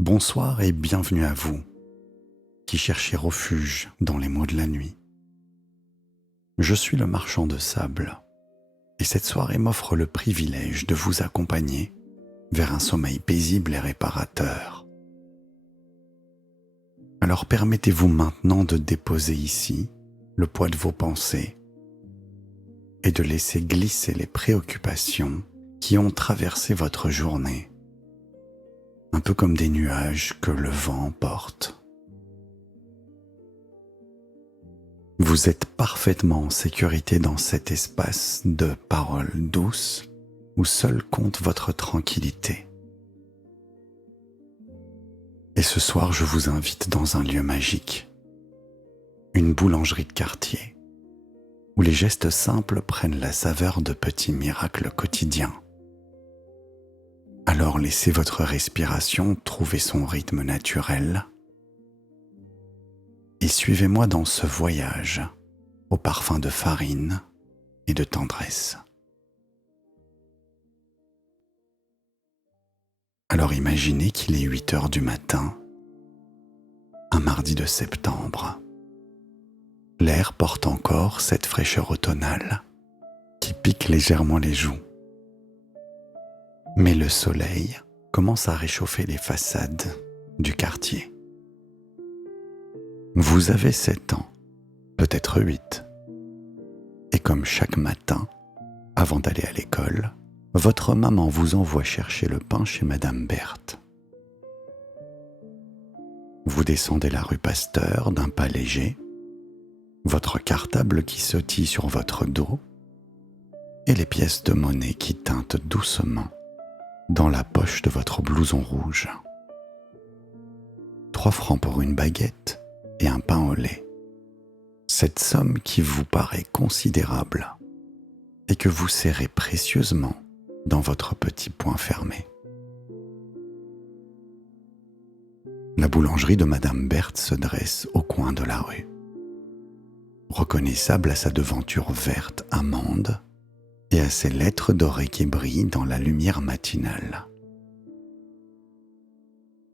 Bonsoir et bienvenue à vous, qui cherchez refuge dans les mots de la nuit. Je suis le marchand de sable, et cette soirée m'offre le privilège de vous accompagner vers un sommeil paisible et réparateur. Alors permettez-vous maintenant de déposer ici le poids de vos pensées et de laisser glisser les préoccupations qui ont traversé votre journée, un peu comme des nuages que le vent emporte. Vous êtes parfaitement en sécurité dans cet espace de paroles douces où seul compte votre tranquillité. Et ce soir, je vous invite dans un lieu magique, une boulangerie de quartier, où les gestes simples prennent la saveur de petits miracles quotidiens. Alors laissez votre respiration trouver son rythme naturel et suivez-moi dans ce voyage au parfum de farine et de tendresse. Alors imaginez qu'il est 8 heures du matin, un mardi de septembre. L'air porte encore cette fraîcheur automnale qui pique légèrement les joues. Mais le soleil commence à réchauffer les façades du quartier. Vous avez 7 ans, peut-être 8. Et comme chaque matin, avant d'aller à l'école, votre maman vous envoie chercher le pain chez Madame Berthe. Vous descendez la rue Pasteur d'un pas léger, votre cartable qui sautille sur votre dos et les pièces de monnaie qui tintent doucement dans la poche de votre blouson rouge. 3 francs pour une baguette et un pain au lait. Cette somme qui vous paraît considérable et que vous serrez précieusement dans votre petit poing fermé. La boulangerie de Madame Berthe se dresse au coin de la rue, reconnaissable à sa devanture verte amande et à ses lettres dorées qui brillent dans la lumière matinale.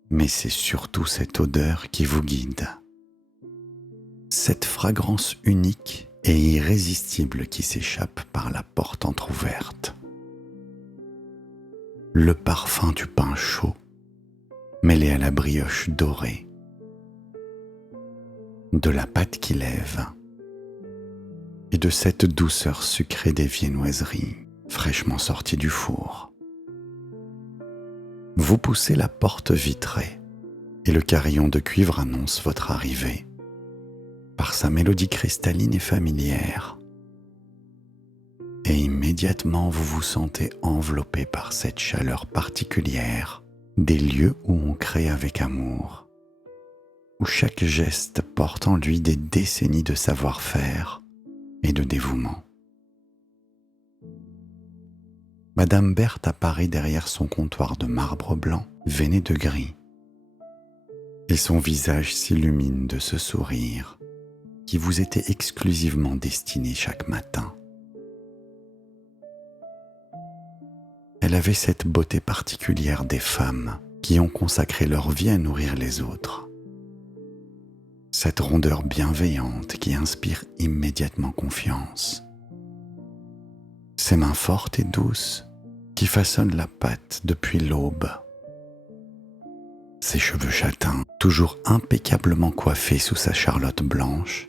Mais c'est surtout cette odeur qui vous guide, cette fragrance unique et irrésistible qui s'échappe par la porte entr'ouverte. Le parfum du pain chaud, mêlé à la brioche dorée, de la pâte qui lève, et de cette douceur sucrée des viennoiseries fraîchement sorties du four. Vous poussez la porte vitrée et le carillon de cuivre annonce votre arrivée par sa mélodie cristalline et familière. Et immédiatement vous vous sentez enveloppé par cette chaleur particulière des lieux où on crée avec amour, où chaque geste porte en lui des décennies de savoir-faire et de dévouement. Madame Berthe apparaît derrière son comptoir de marbre blanc veiné de gris, et son visage s'illumine de ce sourire qui vous était exclusivement destiné chaque matin. Elle avait cette beauté particulière des femmes qui ont consacré leur vie à nourrir les autres. Cette rondeur bienveillante qui inspire immédiatement confiance. Ces mains fortes et douces qui façonnent la pâte depuis l'aube. Ses cheveux châtains, toujours impeccablement coiffés sous sa charlotte blanche,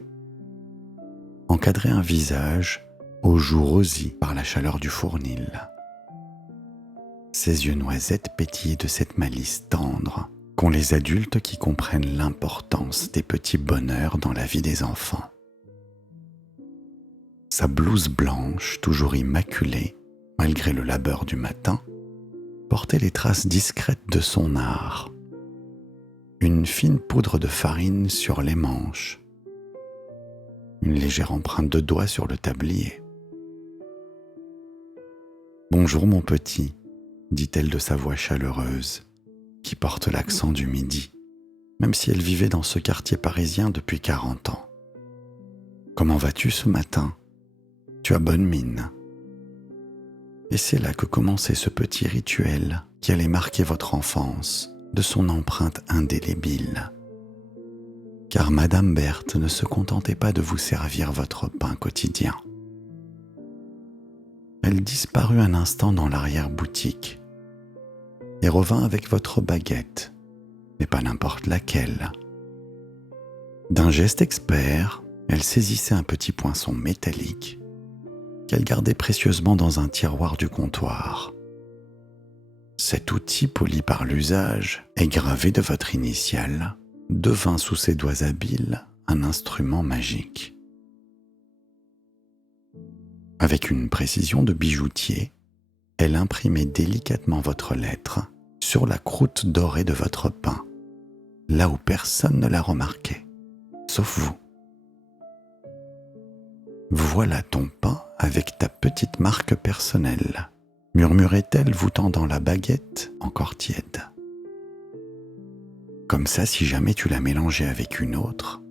encadraient un visage aux joues rosies par la chaleur du fournil. Ses yeux noisettes pétillaient de cette malice tendre qu'ont les adultes qui comprennent l'importance des petits bonheurs dans la vie des enfants. Sa blouse blanche, toujours immaculée, malgré le labeur du matin, portait les traces discrètes de son art. Une fine poudre de farine sur les manches, une légère empreinte de doigt sur le tablier. « Bonjour mon petit », dit-elle de sa voix chaleureuse, qui porte l'accent du midi, même si elle vivait dans ce quartier parisien depuis 40 ans. « Comment vas-tu ce matin ? Tu as bonne mine. » Et c'est là que commençait ce petit rituel qui allait marquer votre enfance de son empreinte indélébile. Car Madame Berthe ne se contentait pas de vous servir votre pain quotidien. Elle disparut un instant dans l'arrière-boutique et revint avec votre baguette, mais pas n'importe laquelle. D'un geste expert, elle saisissait un petit poinçon métallique qu'elle gardait précieusement dans un tiroir du comptoir. Cet outil poli par l'usage et gravé de votre initiale devint sous ses doigts habiles un instrument magique. Avec une précision de bijoutier, elle imprimait délicatement votre lettre sur la croûte dorée de votre pain, là où personne ne la remarquait, sauf vous. Voilà ton pain avec ta petite marque personnelle, murmurait-elle, vous tendant la baguette encore tiède. Comme ça, si jamais tu la mélangeais avec une autre,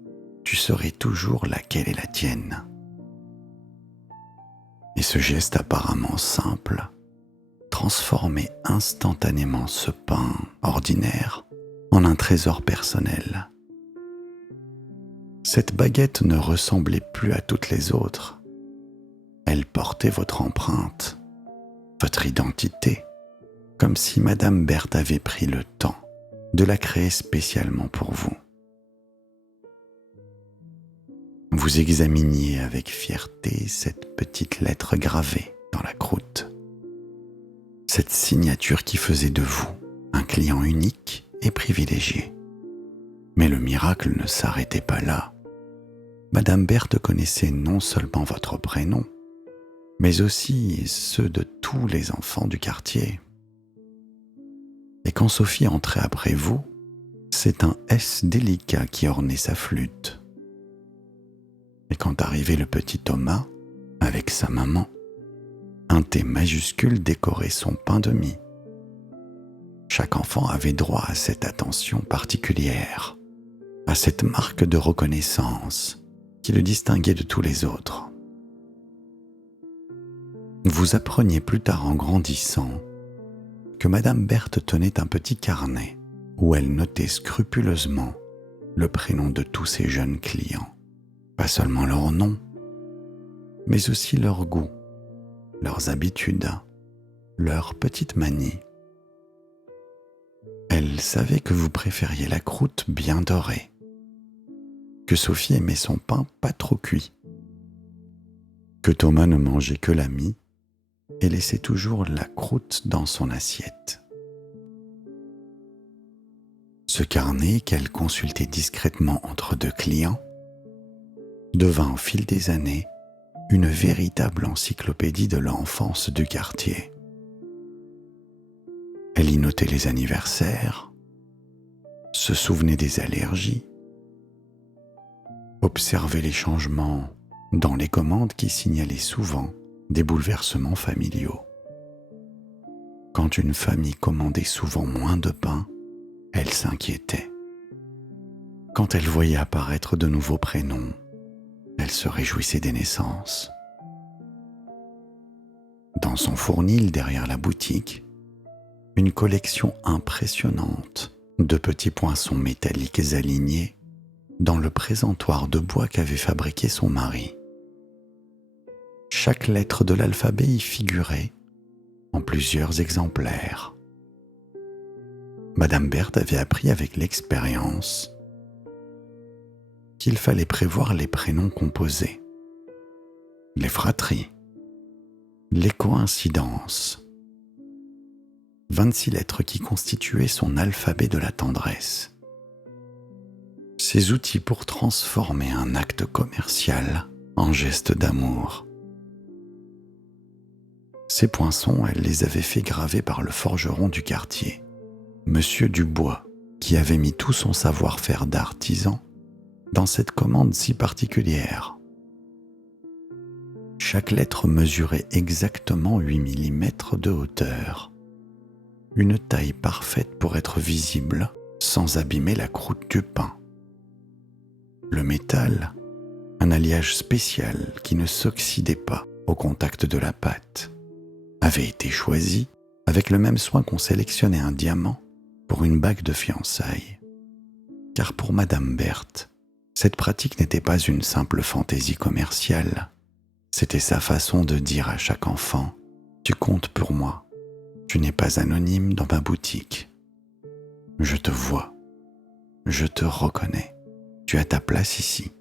tu saurais toujours laquelle est la tienne. Et ce geste apparemment simple transformait instantanément ce pain ordinaire en un trésor personnel. Cette baguette ne ressemblait plus à toutes les autres. Elle portait votre empreinte, votre identité, comme si Madame Berthe avait pris le temps de la créer spécialement pour vous. Vous examiniez avec fierté cette petite lettre gravée dans la croûte, cette signature qui faisait de vous un client unique et privilégié. Mais le miracle ne s'arrêtait pas là. Madame Berthe connaissait non seulement votre prénom, mais aussi ceux de tous les enfants du quartier. Et quand Sophie entrait après vous, c'est un S délicat qui ornait sa flûte. Et quand arrivait le petit Thomas, avec sa maman, un T majuscule décorait son pain de mie. Chaque enfant avait droit à cette attention particulière, à cette marque de reconnaissance qui le distinguait de tous les autres. Vous appreniez plus tard en grandissant que Madame Berthe tenait un petit carnet où elle notait scrupuleusement le prénom de tous ses jeunes clients. Pas seulement leur nom, mais aussi leur goût, leurs habitudes, leurs petites manies. Elle savait que vous préfériez la croûte bien dorée, que Sophie aimait son pain pas trop cuit, que Thomas ne mangeait que la mie et laissait toujours la croûte dans son assiette. Ce carnet qu'elle consultait discrètement entre deux clients devint au fil des années une véritable encyclopédie de l'enfance du quartier. Elle y notait les anniversaires, se souvenait des allergies, observait les changements dans les commandes qui signalaient souvent des bouleversements familiaux. Quand une famille commandait souvent moins de pain, elle s'inquiétait. Quand elle voyait apparaître de nouveaux prénoms, elle se réjouissait des naissances. Dans son fournil derrière la boutique, une collection impressionnante de petits poinçons métalliques alignés dans le présentoir de bois qu'avait fabriqué son mari. Chaque lettre de l'alphabet y figurait en plusieurs exemplaires. Madame Berthe avait appris avec l'expérience qu'il fallait prévoir les prénoms composés, les fratries, les coïncidences. 26 lettres qui constituaient son alphabet de la tendresse. Ces outils pour transformer un acte commercial en geste d'amour. Ces poinçons, elle les avait fait graver par le forgeron du quartier, Monsieur Dubois, qui avait mis tout son savoir-faire d'artisan dans cette commande si particulière. Chaque lettre mesurait exactement 8 mm de hauteur, une taille parfaite pour être visible sans abîmer la croûte du pain. Le métal, un alliage spécial qui ne s'oxydait pas au contact de la pâte, avait été choisi avec le même soin qu'on sélectionnait un diamant pour une bague de fiançailles. Car pour Madame Berthe, cette pratique n'était pas une simple fantaisie commerciale. C'était sa façon de dire à chaque enfant « Tu comptes pour moi. Tu n'es pas anonyme dans ma boutique. Je te vois. Je te reconnais. Tu as ta place ici. »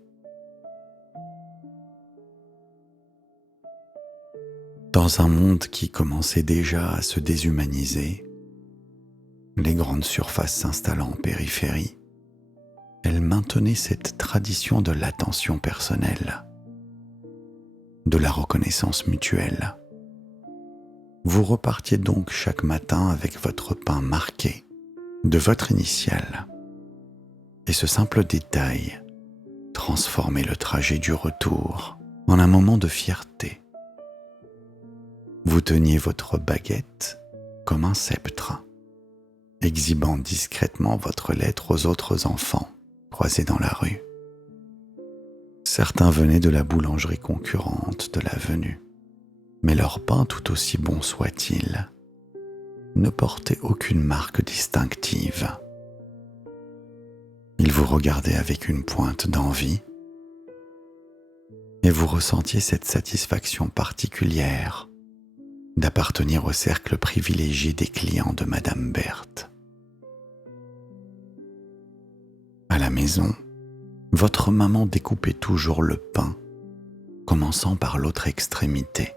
Dans un monde qui commençait déjà à se déshumaniser, les grandes surfaces s'installant en périphérie, elle maintenait cette tradition de l'attention personnelle, de la reconnaissance mutuelle. Vous repartiez donc chaque matin avec votre pain marqué de votre initiale. Et ce simple détail transformait le trajet du retour en un moment de fierté. Vous teniez votre baguette comme un sceptre, exhibant discrètement votre lettre aux autres enfants croisés dans la rue. Certains venaient de la boulangerie concurrente de l'avenue, mais leur pain, tout aussi bon soit-il, ne portait aucune marque distinctive. Ils vous regardaient avec une pointe d'envie et vous ressentiez cette satisfaction particulière d'appartenir au cercle privilégié des clients de Madame Berthe. À la maison, votre maman découpait toujours le pain, commençant par l'autre extrémité,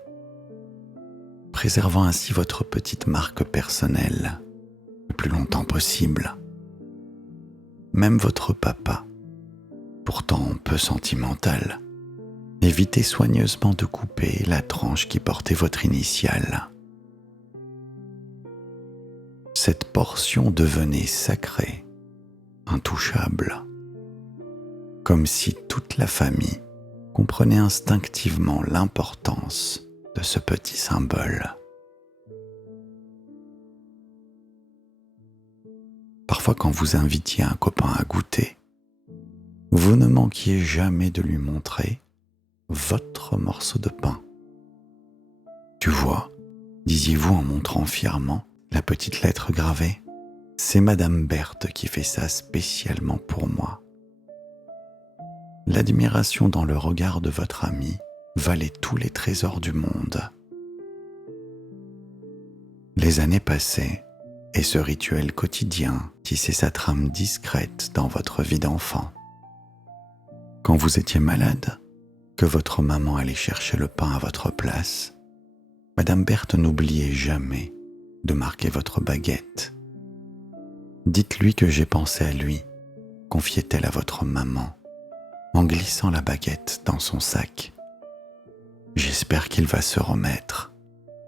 préservant ainsi votre petite marque personnelle le plus longtemps possible. Même votre papa, pourtant peu sentimental, évitait soigneusement de couper la tranche qui portait votre initiale. Cette portion devenait sacrée, intouchable, comme si toute la famille comprenait instinctivement l'importance de ce petit symbole. Parfois, quand vous invitiez un copain à goûter, vous ne manquiez jamais de lui montrer votre morceau de pain. « Tu vois », disiez-vous en montrant fièrement la petite lettre gravée, « c'est Madame Berthe qui fait ça spécialement pour moi. » L'admiration dans le regard de votre ami valait tous les trésors du monde. Les années passaient et ce rituel quotidien tissait sa trame discrète dans votre vie d'enfant. Quand vous étiez malade, que votre maman allait chercher le pain à votre place, Madame Berthe n'oubliait jamais de marquer votre baguette. « Dites-lui que j'ai pensé à lui », confiait-elle à votre maman, en glissant la baguette dans son sac. « J'espère qu'il va se remettre.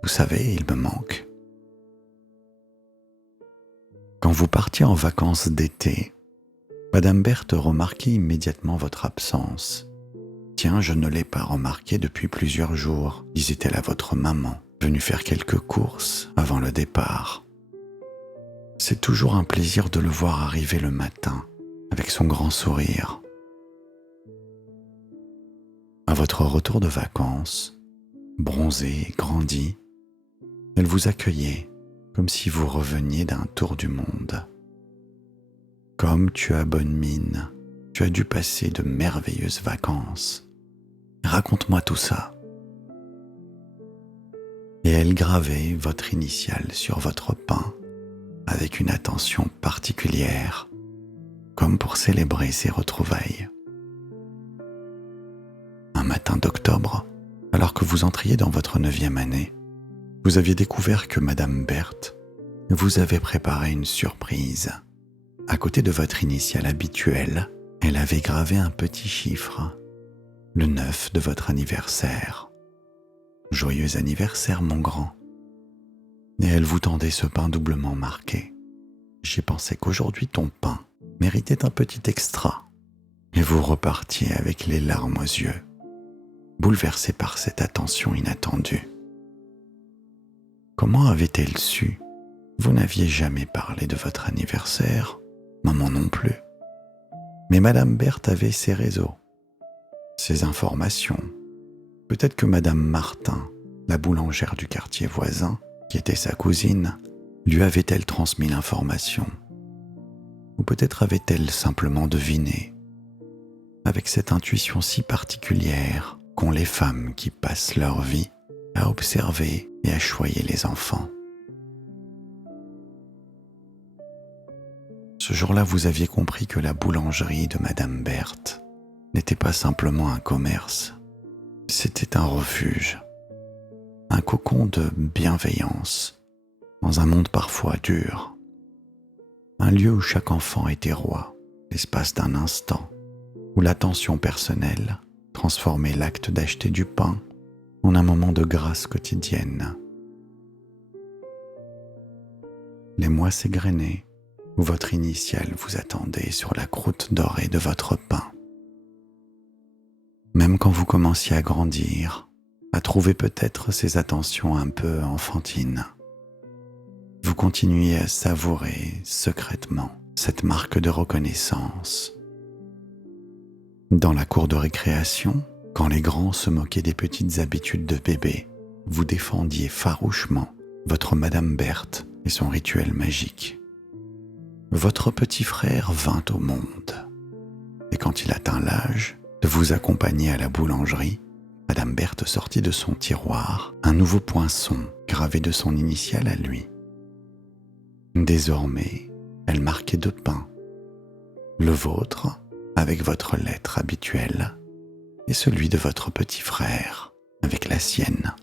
Vous savez, il me manque. » Quand vous partiez en vacances d'été, Madame Berthe remarquait immédiatement votre absence. « Tiens, je ne l'ai pas remarqué depuis plusieurs jours », disait-elle à votre maman, venue faire quelques courses avant le départ. C'est toujours un plaisir de le voir arriver le matin avec son grand sourire. À votre retour de vacances, bronzé et grandi, elle vous accueillait comme si vous reveniez d'un tour du monde. « Comme tu as bonne mine, tu as dû passer de merveilleuses vacances. Raconte-moi tout ça. » Et elle gravait votre initiale sur votre pain avec une attention particulière, comme pour célébrer ces retrouvailles. Un matin d'octobre, alors que vous entriez dans votre 9e année, vous aviez découvert que Madame Berthe vous avait préparé une surprise. À côté de votre initiale habituelle, elle avait gravé un petit chiffre, le 9 de votre anniversaire. « Joyeux anniversaire, mon grand !» Et elle vous tendait ce pain doublement marqué. « J'ai pensé qu'aujourd'hui ton pain méritait un petit extra. » Et vous repartiez avec les larmes aux yeux, bouleversé par cette attention inattendue. Comment avait-elle su ? Vous n'aviez jamais parlé de votre anniversaire, maman non plus. Mais Madame Berthe avait ses réseaux, ses informations. Peut-être que Madame Martin, la boulangère du quartier voisin, qui était sa cousine, lui avait-elle transmis l'information. Ou peut-être avait-elle simplement deviné, avec cette intuition si particulière qu'ont les femmes qui passent leur vie à observer et à choyer les enfants. Ce jour-là, vous aviez compris que la boulangerie de Madame Berthe n'était pas simplement un commerce, c'était un refuge, un cocon de bienveillance dans un monde parfois dur, un lieu où chaque enfant était roi, l'espace d'un instant, où l'attention personnelle transformait l'acte d'acheter du pain en un moment de grâce quotidienne. Les mois s'égrenaient, où votre initiale vous attendait sur la croûte dorée de votre pain. Même quand vous commenciez à grandir, à trouver peut-être ces attentions un peu enfantines, vous continuiez à savourer secrètement cette marque de reconnaissance. Dans la cour de récréation, quand les grands se moquaient des petites habitudes de bébé, vous défendiez farouchement votre Madame Berthe et son rituel magique. Votre petit frère vint au monde, et quand il atteint l'âge de vous accompagner à la boulangerie, Madame Berthe sortit de son tiroir un nouveau poinçon gravé de son initiale à lui. Désormais, elle marquait 2 pains, le vôtre avec votre lettre habituelle et celui de votre petit frère avec la sienne.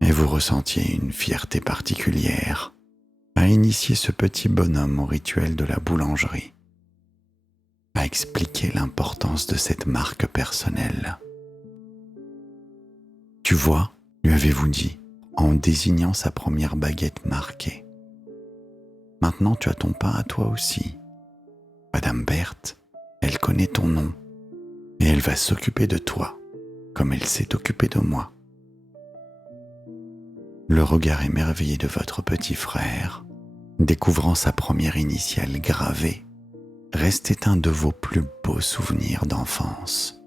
Et vous ressentiez une fierté particulière à initier ce petit bonhomme au rituel de la boulangerie, à expliquer l'importance de cette marque personnelle. Tu vois, lui avez-vous dit, en désignant sa première baguette marquée. Maintenant tu as ton pain à toi aussi. Madame Berthe, elle connaît ton nom, et elle va s'occuper de toi, comme elle s'est occupée de moi. Le regard émerveillé de votre petit frère, découvrant sa première initiale gravée, restait un de vos plus beaux souvenirs d'enfance.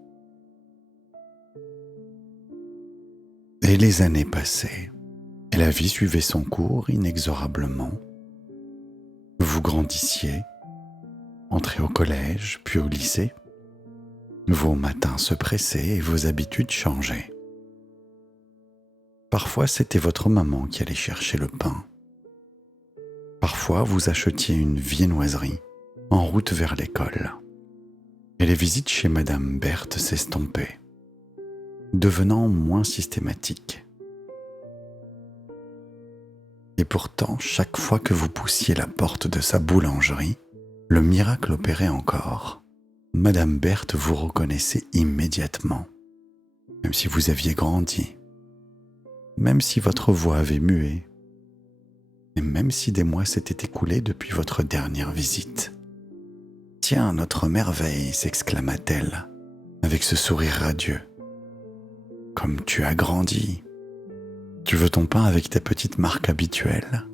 Et les années passaient, et la vie suivait son cours inexorablement. Vous grandissiez, entrez au collège, puis au lycée. Vos matins se pressaient et vos habitudes changeaient. Parfois, c'était votre maman qui allait chercher le pain. Parfois, vous achetiez une viennoiserie en route vers l'école. Et les visites chez Madame Berthe s'estompaient, devenant moins systématiques. Et pourtant, chaque fois que vous poussiez la porte de sa boulangerie, le miracle opérait encore. Madame Berthe vous reconnaissait immédiatement, même si vous aviez grandi, même si votre voix avait mué, et même si des mois s'étaient écoulés depuis votre dernière visite. « Tiens, notre merveille !» s'exclama-t-elle, avec ce sourire radieux. « Comme tu as grandi ! Tu veux ton pain avec ta petite marque habituelle ?»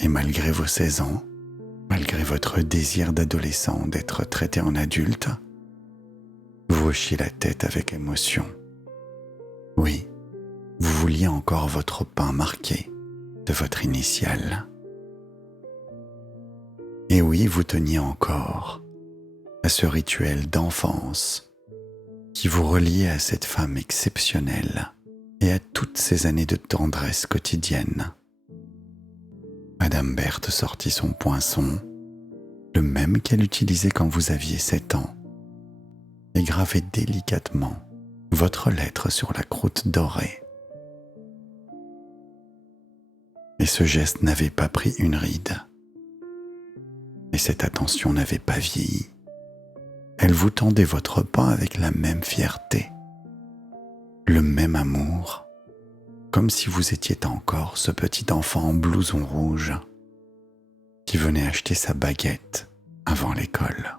Et malgré vos 16 ans, malgré votre désir d'adolescent d'être traité en adulte, vous hochiez la tête avec émotion. Oui, vous vouliez encore votre pain marqué de votre initiale. Et oui, vous teniez encore à ce rituel d'enfance qui vous reliait à cette femme exceptionnelle et à toutes ces années de tendresse quotidienne. Madame Berthe sortit son poinçon, le même qu'elle utilisait quand vous aviez 7 ans, et gravait délicatement votre lettre sur la croûte dorée. Et ce geste n'avait pas pris une ride. Et cette attention n'avait pas vieilli. Elle vous tendait votre pain avec la même fierté, le même amour, comme si vous étiez encore ce petit enfant en blouson rouge qui venait acheter sa baguette avant l'école.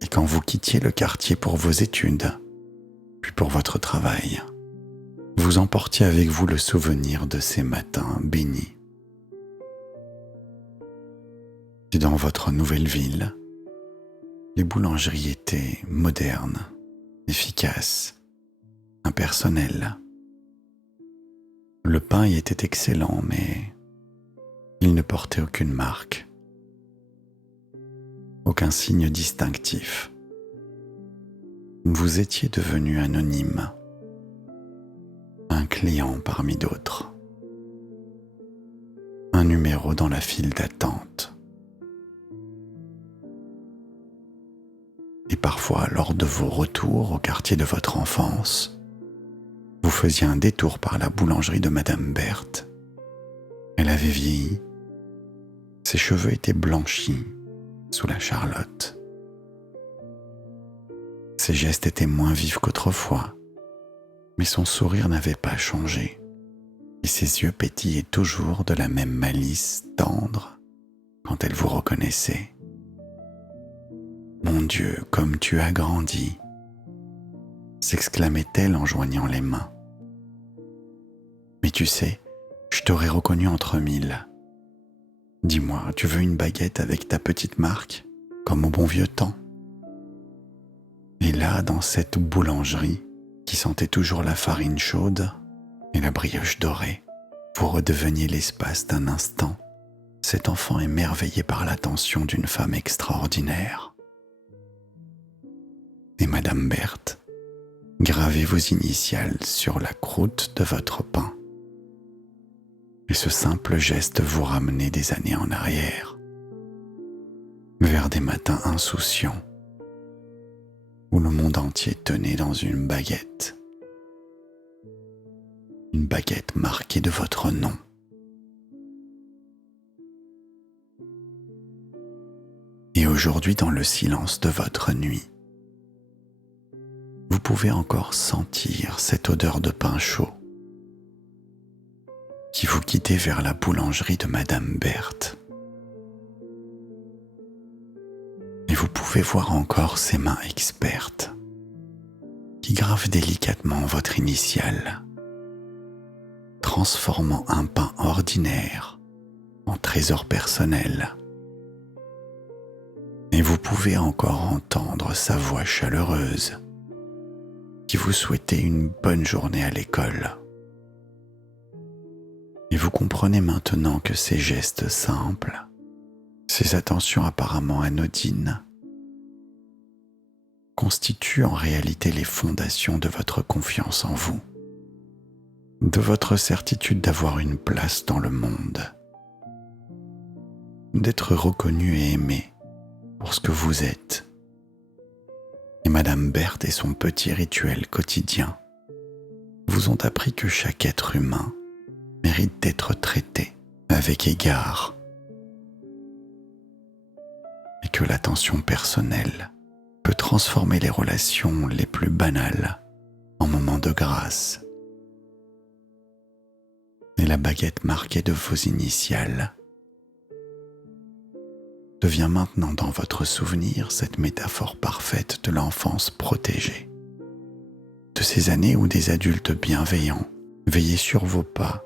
Et quand vous quittiez le quartier pour vos études, puis pour votre travail, vous emportiez avec vous le souvenir de ces matins bénis. Et dans votre nouvelle ville, les boulangeries étaient modernes, efficaces, impersonnelles. Le pain y était excellent, mais Il ne portait aucune marque, aucun signe distinctif. Vous étiez devenu anonyme, un client parmi d'autres, un numéro dans la file d'attente. Et parfois, lors de vos retours au quartier de votre enfance, vous faisiez un détour par la boulangerie de Madame Berthe. Elle avait vieilli, ses cheveux étaient blanchis sous la charlotte. Ses gestes étaient moins vifs qu'autrefois, mais son sourire n'avait pas changé, et ses yeux pétillaient toujours de la même malice tendre quand elle vous reconnaissait. « Mon Dieu, comme tu as grandi !» s'exclamait-elle en joignant les mains. « Mais tu sais, je t'aurais reconnu entre mille. Dis-moi, tu veux une baguette avec ta petite marque, comme au bon vieux temps ?» Et là, dans cette boulangerie, qui sentait toujours la farine chaude et la brioche dorée, vous redeveniez l'espace d'un instant cet enfant émerveillé par l'attention d'une femme extraordinaire. Et Madame Berthe gravait vos initiales sur la croûte de votre pain. Et ce simple geste vous ramenait des années en arrière, vers des matins insouciants, où le monde entier tenait dans une baguette marquée de votre nom. Et aujourd'hui, dans le silence de votre nuit, vous pouvez encore sentir cette odeur de pain chaud qui vous guidait vers la boulangerie de Madame Berthe. Et vous pouvez voir encore ses mains expertes qui gravent délicatement votre initiale, transformant un pain ordinaire en trésor personnel. Et vous pouvez encore entendre sa voix chaleureuse qui vous souhaitait une bonne journée à l'école. Et vous comprenez maintenant que ces gestes simples, ces attentions apparemment anodines, constituent en réalité les fondations de votre confiance en vous, de votre certitude d'avoir une place dans le monde, d'être reconnu et aimé pour ce que vous êtes. Et Madame Berthe et son petit rituel quotidien vous ont appris que chaque être humain mérite d'être traité avec égard et que l'attention personnelle peut transformer les relations les plus banales en moments de grâce. Et la baguette marquée de vos initiales devient maintenant dans votre souvenir cette métaphore parfaite de l'enfance protégée, de ces années où des adultes bienveillants veillaient sur vos pas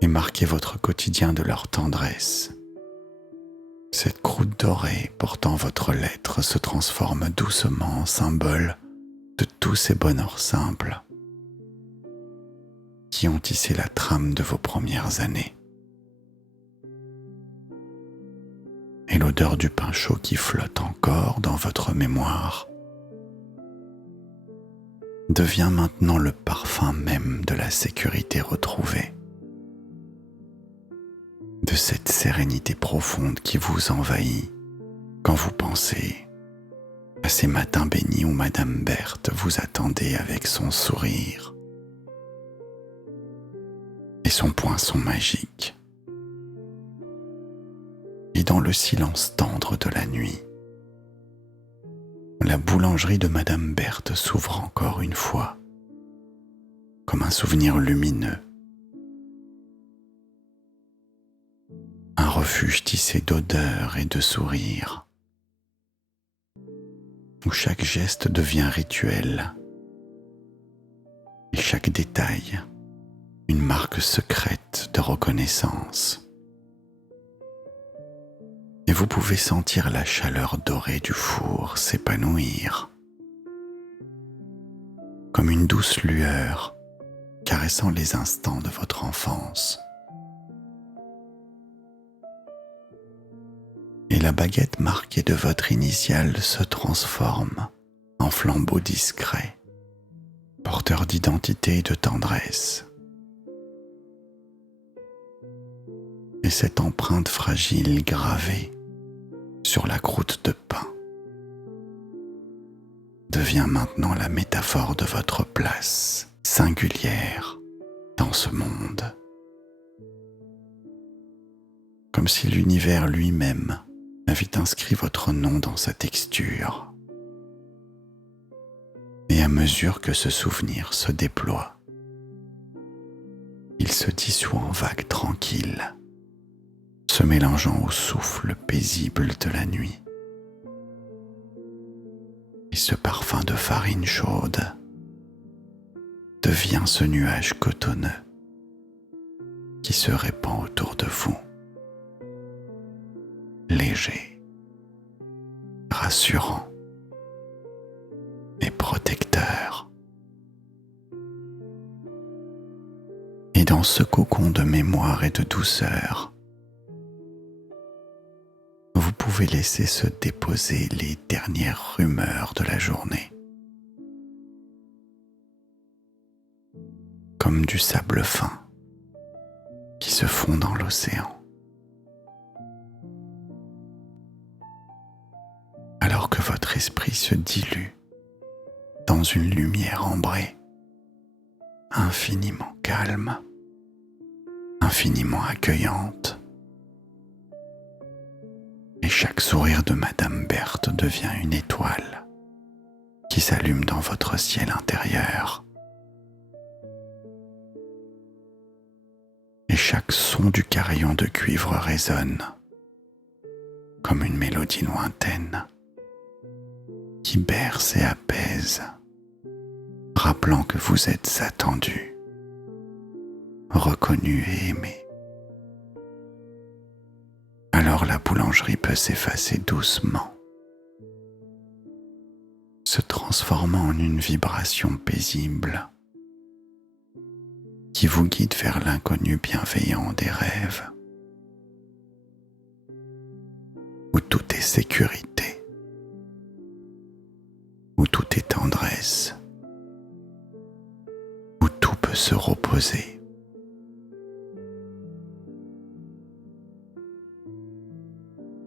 et marquaient votre quotidien de leur tendresse. Cette croûte dorée portant votre lettre se transforme doucement en symbole de tous ces bonheurs simples qui ont tissé la trame de vos premières années. Et l'odeur du pain chaud qui flotte encore dans votre mémoire devient maintenant le parfum même de la sécurité retrouvée, de cette sérénité profonde qui vous envahit quand vous pensez à ces matins bénis où Madame Berthe vous attendait avec son sourire et son poinçon magique. Et dans le silence tendre de la nuit, la boulangerie de Madame Berthe s'ouvre encore une fois, comme un souvenir lumineux, un refuge tissé d'odeurs et de sourires, où chaque geste devient rituel et chaque détail une marque secrète de reconnaissance. Et vous pouvez sentir la chaleur dorée du four s'épanouir, comme une douce lueur caressant les instants de votre enfance. la baguette marquée de votre initiale se transforme en flambeau discret, porteur d'identité et de tendresse. Et cette empreinte fragile gravée sur la croûte de pain devient maintenant la métaphore de votre place singulière dans ce monde. Comme si l'univers lui-même avait inscrit votre nom dans sa texture. Et à mesure que ce souvenir se déploie, il se dissout en vagues tranquilles, se mélangeant au souffle paisible de la nuit. Et ce parfum de farine chaude devient ce nuage cotonneux qui se répand autour de vous, léger, rassurant et protecteur. Et dans ce cocon de mémoire et de douceur, vous pouvez laisser se déposer les dernières rumeurs de la journée, comme du sable fin qui se fond dans l'océan. Alors que votre esprit se dilue dans une lumière ambrée, infiniment calme, infiniment accueillante. Et chaque sourire de Madame Berthe devient une étoile qui s'allume dans votre ciel intérieur. Et chaque son du carillon de cuivre résonne comme une mélodie lointaine qui berce et apaise, rappelant que vous êtes attendu, reconnu et aimé. Alors la boulangerie peut s'effacer doucement, se transformant en une vibration paisible qui vous guide vers l'inconnu bienveillant des rêves, où tout est sécurité, où tout est tendresse, où tout peut se reposer.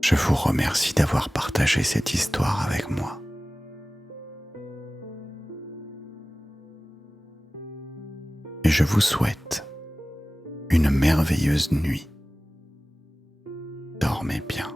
Je vous remercie d'avoir partagé cette histoire avec moi. Et je vous souhaite une merveilleuse nuit. Dormez bien.